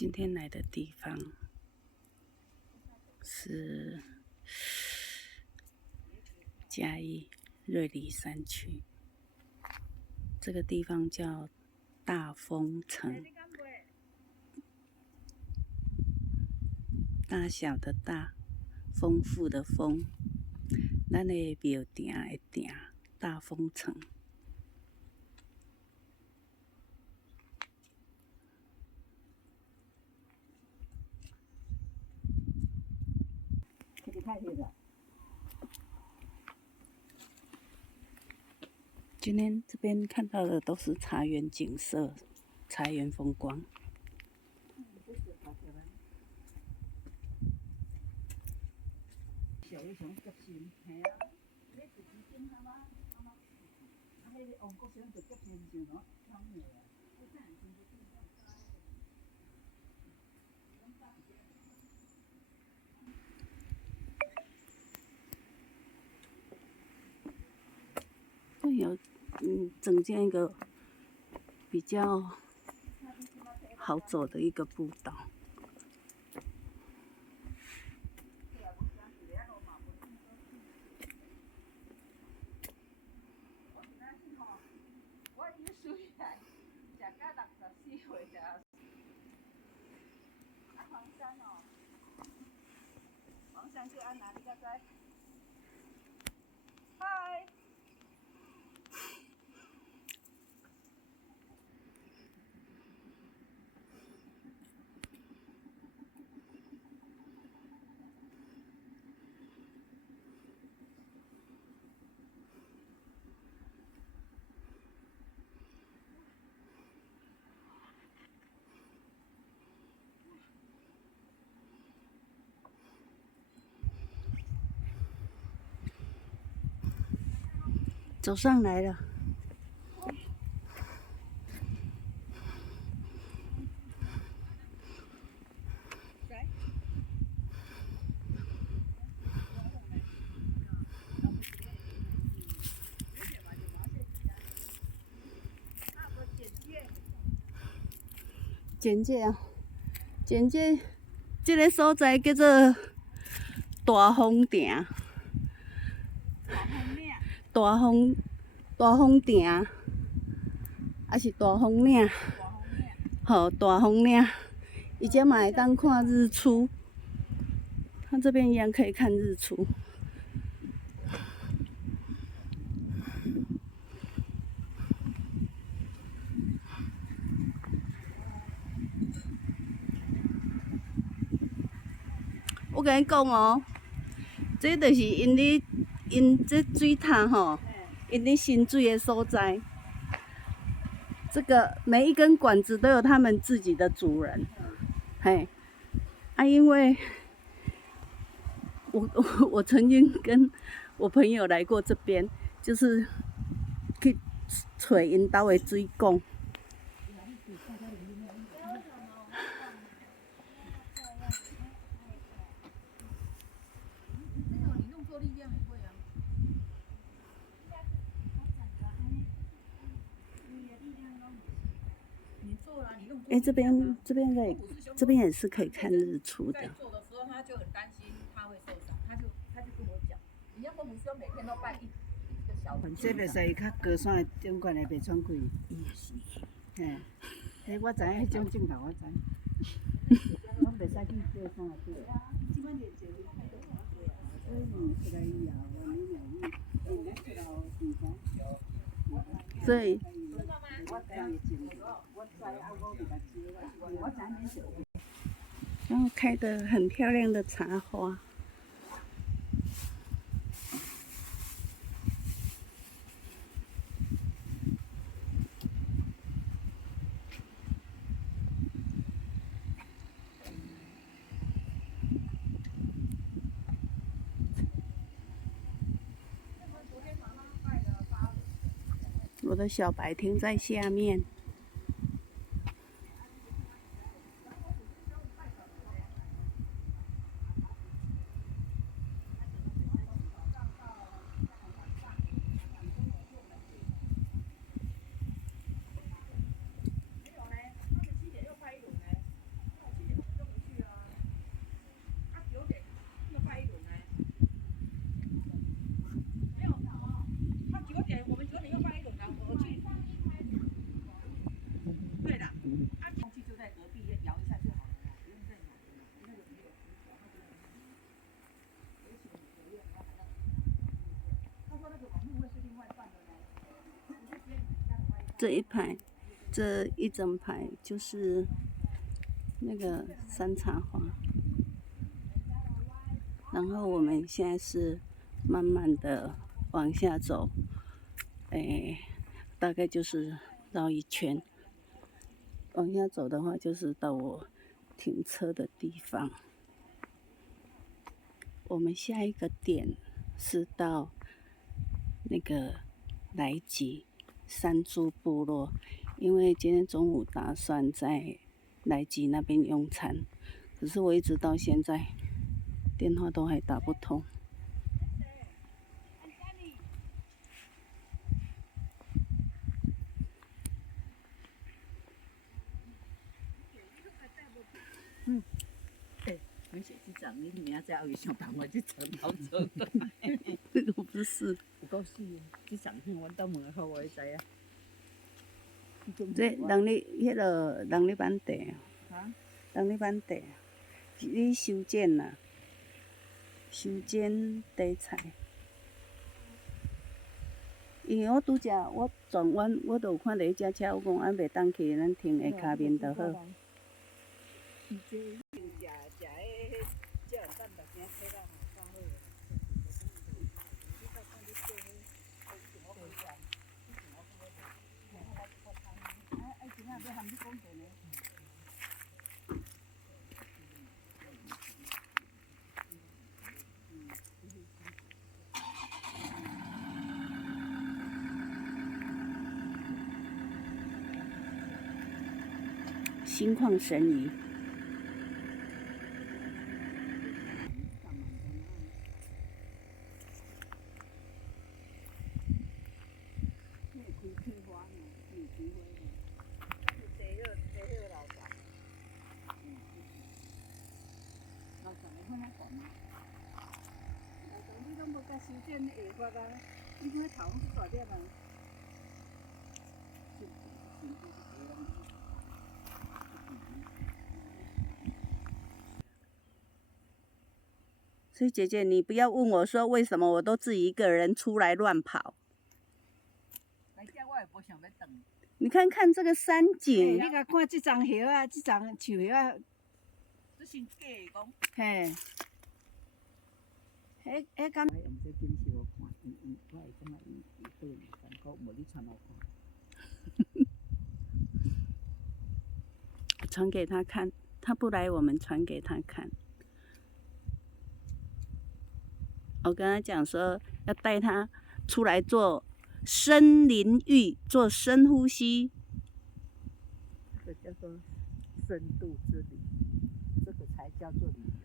今天来的地方是嘉义瑞里山区，这个地方叫大丰城，大小的大，丰富的丰，咱的庙埕的埕，大丰城。今天这边看到的都是茶园景色、茶园风光。会有整建一个比较好走的一个步道。嗨。走上来了。简介啊，简介，这个所在叫做大丰埕。大丰埕，还是大丰岭？好，大丰岭。以前嘛会当看日出，它这边一样可以看日出。我甲你讲哦，这就是因这水塔吼，因咧sinh水的所在。这个每一根管子都有他们自己的主人，嘿，因为我曾经跟我朋友来过这边，就是去找因兜的水管。这边也是可以看日出的。做的时候他就很担心他会受伤，他就跟我讲，你要不不需要每天都拜一个小时。这袂使较高山的景观的袂喘气。嘿，我知影迄种镜头我知。我袂使去高山的对。所以。然后开得很漂亮的茶花。我的小白停在下面。这一排，这一整排就是那个山茶花。然后我们现在是慢慢的往下走，大概就是绕一圈。往下走的话，就是到我停车的地方。我们下一个点是到那个来吉山猪部落，因为今天中午打算在来吉那边用餐，可是我一直到现在电话都还打不通。而且这张你明仔有上班，我这张头做的。这个不是，有够死的，这张我到门口我会知啊。这人咧迄落人咧板地啊？人咧板地，你修剪呐，修剪地菜。因为我拄则我转弯，我都有看到迄只车，我讲俺袂当去，咱停下骹面就好。心旷神怡。修剪下发啊，你看头拢大粒啊。所以姐姐，你不要问我说为什么我都自己一个人出来乱跑。来遮我也无想要等。你看看这个山景，你甲看这丛叶啊，这丛树叶啊，这是假的讲。嘿，迄敢。用这景色我看，我会感觉伊对你艰苦，无你传我看。传给他看，他不来，我们传给他看。我跟他讲说，要带他出来做森林浴，做深呼吸。这个叫做深度之旅，这个才叫做旅。